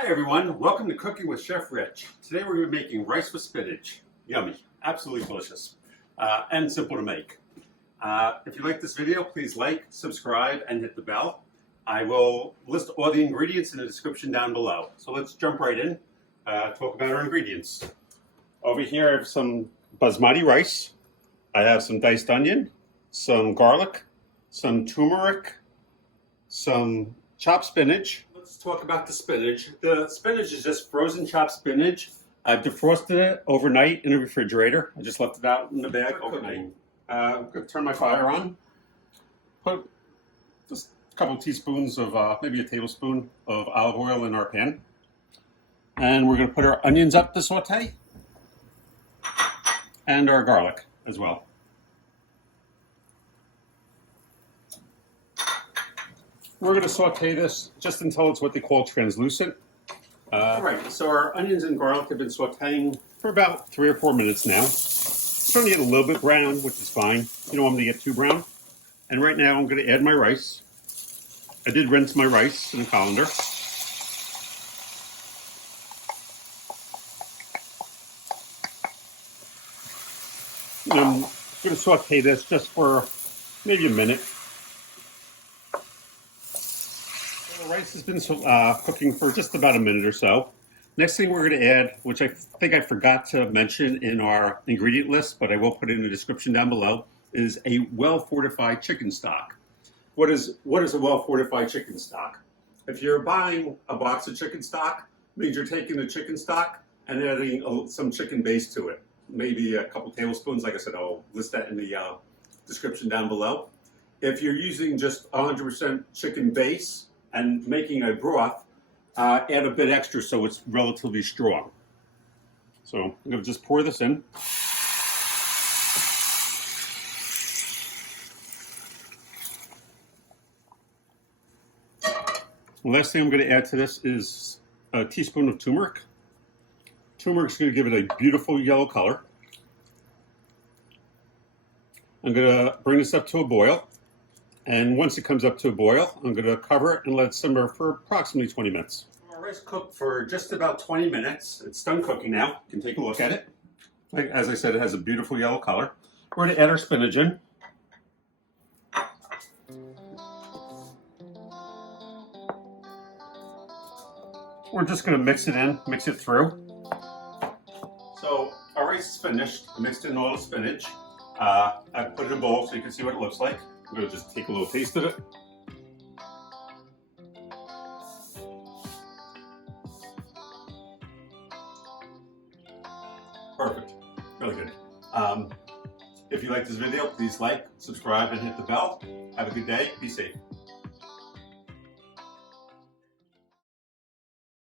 Hi everyone, welcome to Cooking with Chef Rich. Today we're going to be making rice with spinach. Yummy, absolutely delicious, and simple to make. If you like this video, please like, subscribe, and hit the bell. I will list all the ingredients in the description down below. So let's jump right in, talk about our ingredients. Over here I have some Basmati rice. I have some diced onion, some garlic, some turmeric, some chopped spinach. Let's talk about the spinach. The spinach is just frozen chopped spinach. I've defrosted it overnight in the refrigerator. I just left it out in the bag overnight. I'm going to turn my fire on. Put just a couple teaspoons of, maybe a tablespoon of olive oil in our pan. And we're going to put our onions up to saute. And our garlic as well. We're going to saute this just until it's what they call translucent. All right, so our onions and garlic have been sauteing for about 3 or 4 minutes now. It's starting to get a little bit brown, which is fine. You don't want them to get too brown. And right now I'm going to add my rice. I did rinse my rice in a colander. And I'm going to saute this just for maybe a minute. The rice has been cooking for just about a minute or so. Next thing we're going to add, which I think I forgot to mention in our ingredient list, but I will put it in the description down below, is a well-fortified chicken stock. What is a well-fortified chicken stock? If you're buying a box of chicken stock, it means you're taking the chicken stock and adding some chicken base to it. Maybe a couple tablespoons. Like I said, I'll list that in the description down below. If you're using just 100% chicken base and making a broth, add a bit extra so it's relatively strong. So I'm going to just pour this in. The last thing I'm going to add to this is a teaspoon of turmeric. Turmeric is going to give it a beautiful yellow color. I'm going to bring this up to a boil. And once it comes up to a boil, I'm going to cover it and let it simmer for approximately 20 minutes. Our rice cooked for just about 20 minutes. It's done cooking now. You can take a look at it. As I said, it has a beautiful yellow color. We're going to add our spinach in. We're just going to mix it in, mix it through. So our rice is finished. I mixed in all the spinach. I put it in a bowl so you can see what it looks like. I'm going to just take a little taste of it. Perfect. Really good. If you like this video, please like, subscribe, and hit the bell. Have a good day. Be safe.